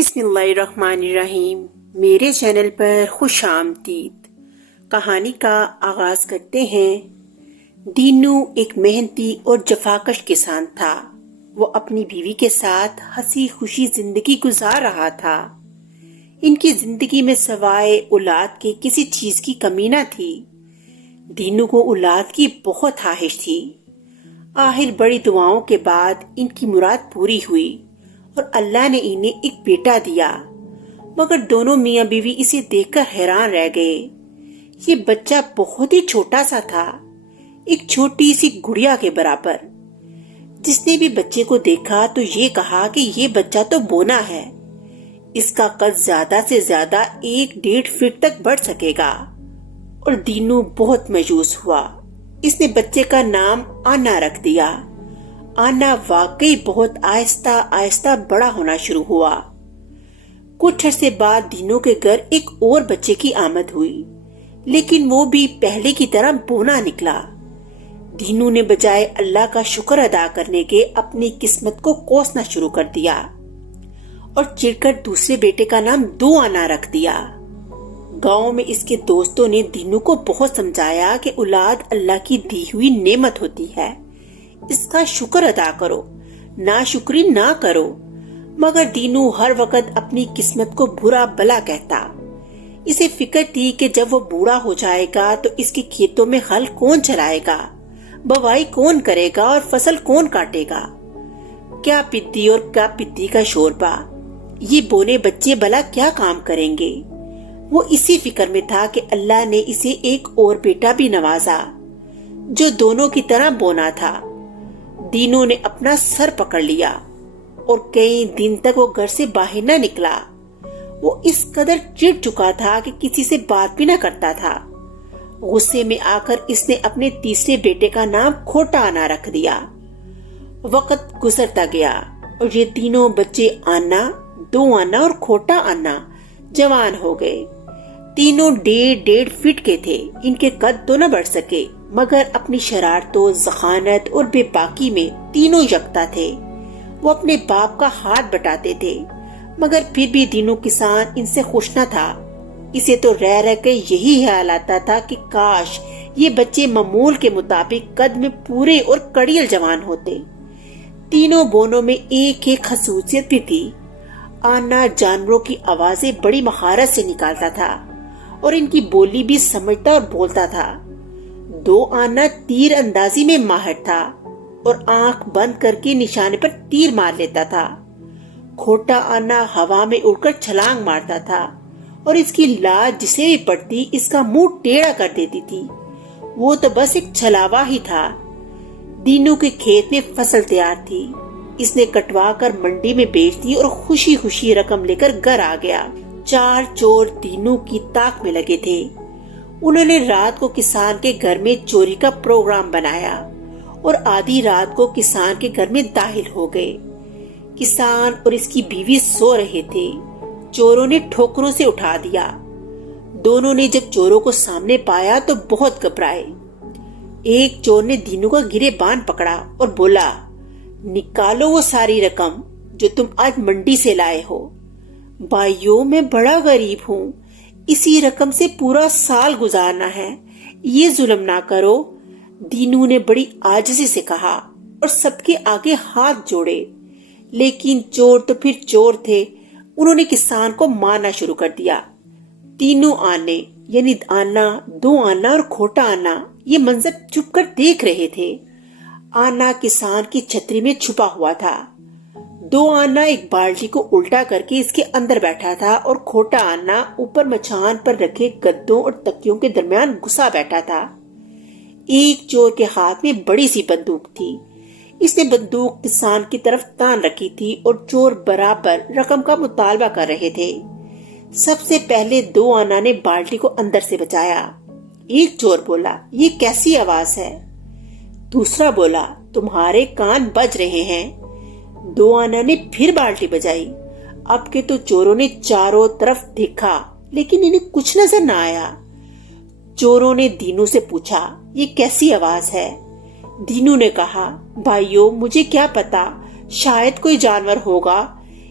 بسم اللہ الرحمن الرحیم۔ میرے چینل پر خوش آمدید۔ کہانی کا آغاز کرتے ہیں۔ دینو ایک محنتی اور جفاکش کسان تھا۔ وہ اپنی بیوی کے ساتھ ہنسی خوشی زندگی گزار رہا تھا۔ ان کی زندگی میں سوائے اولاد کے کسی چیز کی کمی نہ تھی۔ دینو کو اولاد کی بہت خواہش تھی۔ آخر بڑی دعاؤں کے بعد ان کی مراد پوری ہوئی اور اللہ نے انہیں ایک بیٹا دیا، مگر دونوں میاں بیوی اسے دیکھ کر حیران رہ گئے۔ یہ بچہ بہت ہی چھوٹا سا تھا، ایک چھوٹی سی گڑیا کے برابر۔ جس نے بھی بچے کو دیکھا تو یہ کہا کہ یہ بچہ تو بونا ہے، اس کا قد زیادہ سے زیادہ 1.5 فٹ تک بڑھ سکے گا۔ اور دینو بہت مایوس ہوا۔ اس نے بچے کا نام آنا رکھ دیا۔ آنا واقعی بہت آہستہ آہستہ بڑا ہونا شروع ہوا۔ کچھ عرصے بعد دینو کے گھر ایک اور بچے کی آمد ہوئی، لیکن وہ بھی پہلے کی طرح بونا نکلا۔ دینو نے بجائے اللہ کا شکر ادا کرنے کے اپنی قسمت کو کوسنا شروع کر دیا اور چڑ کر دوسرے بیٹے کا نام دو آنا رکھ دیا۔ گاؤں میں اس کے دوستوں نے دینو کو بہت سمجھایا کہ اولاد اللہ کی دی ہوئی نعمت ہوتی ہے، اس کا شکر ادا کرو، ناشکری نہ کرو، مگر دینو ہر وقت اپنی قسمت کو برا بلا کہتا۔ اسے فکر تھی کہ جب وہ بوڑھا ہو جائے گا تو اس کے کھیتوں میں ہل کون چلائے گا، بوائی کون کرے گا اور فصل کون کاٹے گا۔ کیا پتی اور کیا پتی کا شوربہ، یہ بونے بچے بلا کیا کام کریں گے۔ وہ اسی فکر میں تھا کہ اللہ نے اسے ایک اور بیٹا بھی نوازا جو دونوں کی طرح بونا تھا۔ دینو نے اپنا سر پکڑ لیا اور کئی دن تک وہ گھر سے باہر نہ نکلا۔ وہ اس قدر چڑ چکا تھا کہ کسی سے بات بھی نہ کرتا تھا۔ غصے میں آ کر اس نے اپنے تیسرے بیٹے کا نام کھوٹا آنا رکھ دیا۔ وقت گزرتا گیا اور یہ تینوں بچے آنا، دو آنا اور کھوٹا آنا جوان ہو گئے۔ تینوں 1.5 فٹ کے تھے۔ ان کے قد تو نہ بڑھ سکے، مگر اپنی شرارتوں، ذخانت اور بے باکی میں تینوں یکتا تھے۔ وہ اپنے باپ کا ہاتھ بٹاتے تھے، مگر پھر بھی دینو کسان ان سے خوش نہ تھا۔ اسے تو رہ رہ کے یہی خیال آتا تھا کہ کاش یہ بچے معمول کے مطابق قد میں پورے اور کڑیل جوان ہوتے۔ تینوں بونوں میں ایک ایک خصوصیت بھی تھی۔ آنا جانوروں کی آوازیں بڑی مہارت سے نکالتا تھا اور ان کی بولی بھی سمجھتا اور بولتا تھا۔ دو آنا تیر اندازی میں ماہر تھا اور آنکھ بند کر کے نشانے پر تیر مار لیتا تھا۔ کھوٹا آنا ہوا میں اڑ کر چھلانگ مارتا تھا اور اس کی لاج جسے بھی پڑتی اس کا منہ ٹیڑھا کر دیتی تھی۔ وہ تو بس ایک چھلاوا ہی تھا۔ دینو کے کھیت میں فصل تیار تھی۔ اس نے کٹوا کر منڈی میں بیچ دی اور خوشی خوشی رقم لے کر گھر آ گیا۔ 4 چور دینو کی تاک میں لگے تھے۔ انہوں نے رات کو کسان کے گھر میں چوری کا پروگرام بنایا اور آدھی رات کو کسان کے گھر میں داخل ہو گئے۔ کسان اور اس کی بیوی سو رہے تھے۔ چوروں نے ٹھوکروں سے اٹھا دیا۔ دونوں نے جب چوروں کو سامنے پایا تو بہت گھبرائے۔ ایک چور نے دینو کا گریبان پکڑا اور بولا، نکالو وہ ساری رقم جو تم آج منڈی سے لائے ہو۔ بھائیو، میں بڑا غریب ہوں، اسی رقم سے پورا سال گزارنا ہے، یہ ظلم نہ کرو۔ دینو نے بڑی عاجزی سے کہا اور سب کے آگے ہاتھ جوڑے، لیکن چور تو پھر چور تھے۔ انہوں نے کسان کو مارنا شروع کر دیا۔ تینوں آنے یعنی آنا، دو آنا اور کھوٹا آنا یہ منظر چھپ کر دیکھ رہے تھے۔ آنا کسان کی چھتری میں چھپا ہوا تھا۔ دو آنا ایک بالٹی کو الٹا کر کے اس کے اندر بیٹھا تھا اور کھوٹا آنا اوپر مچھان پر رکھے گدوں اور تکیوں کے درمیان گھسا بیٹھا تھا۔ ایک چور کے ہاتھ میں بڑی سی بندوق تھی۔ اس نے بندوق کسان کی طرف تان رکھی تھی اور چور برابر رقم کا مطالبہ کر رہے تھے۔ سب سے پہلے دو آنا نے بالٹی کو اندر سے بچایا۔ ایک چور بولا، یہ کیسی آواز ہے؟ دوسرا بولا، تمہارے کان بج رہے ہیں۔ دو آنا نے پھر بالٹی بجائی۔ اب کے تو چوروں نے چاروں طرف دیکھا لیکن انہیں کچھ نظر نہ آیا۔ چوروں نے دینو سے پوچھا، یہ کیسی آواز ہے؟ دینو نے کہا، بھائیو مجھے کیا پتا، شاید کوئی جانور ہوگا،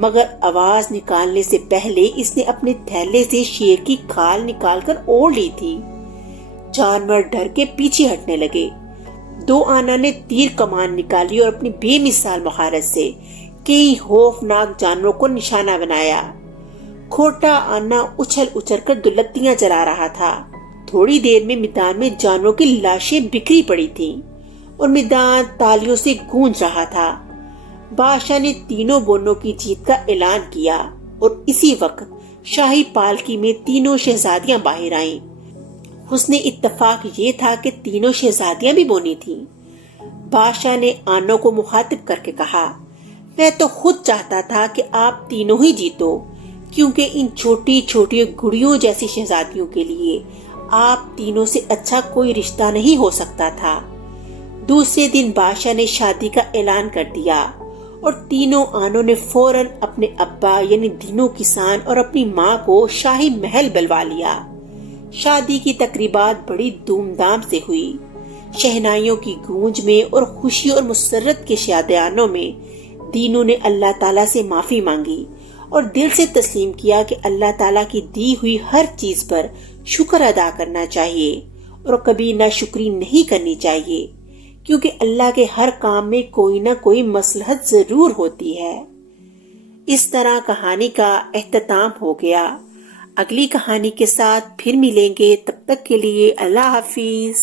مگر آواز نکالنے سے پہلے اس نے اپنے تھیلے سے شیر کی کھال نکال کر اوڑھ لی تھی۔ جانور ڈر کے پیچھے ہٹنے لگے۔ دو آنا نے تیر کمان نکالی اور اپنی بے مثال مہارت سے کئی خوفناک جانوروں کو نشانہ بنایا۔ کھوٹا آنا اچھل اچھل کر دلتیاں جلا رہا تھا۔ تھوڑی دیر میں میدان میں جانوروں کی لاشیں بکھری پڑی تھیں اور میدان تالیوں سے گونج رہا تھا۔ بادشاہ نے تینوں بونوں کی جیت کا اعلان کیا اور اسی وقت شاہی پالکی میں تینوں شہزادیاں باہر آئیں۔ حسن اتفاق یہ تھا کہ تینوں شہزادیاں بھی بونی تھیں۔ بادشاہ نے آنوں کو مخاطب کر کے کہا، میں تو خود چاہتا تھا کہ آپ تینوں ہی جیتو، کیونکہ ان چھوٹی چھوٹی گڑیوں جیسی شہزادیوں کے لیے آپ تینوں سے اچھا کوئی رشتہ نہیں ہو سکتا تھا۔ دوسرے دن بادشاہ نے شادی کا اعلان کر دیا اور تینوں آنوں نے فوراً اپنے ابا یعنی دینو کسان اور اپنی ماں کو شاہی محل بلوا لیا۔ شادی کی تقریبات بڑی دھوم دھام سے ہوئی۔ شہنائیوں کی گونج میں اور خوشی اور مسرت کے شادیانوں میں دینو نے اللہ تعالیٰ سے معافی مانگی اور دل سے تسلیم کیا کہ اللہ تعالیٰ کی دی ہوئی ہر چیز پر شکر ادا کرنا چاہیے اور کبھی ناشکری نہیں کرنی چاہیے، کیونکہ اللہ کے ہر کام میں کوئی نہ کوئی مصلحت ضرور ہوتی ہے۔ اس طرح کہانی کا اختتام ہو گیا۔ اگلی کہانی کے ساتھ پھر ملیں گے، تب تک کے لیے اللہ حافظ۔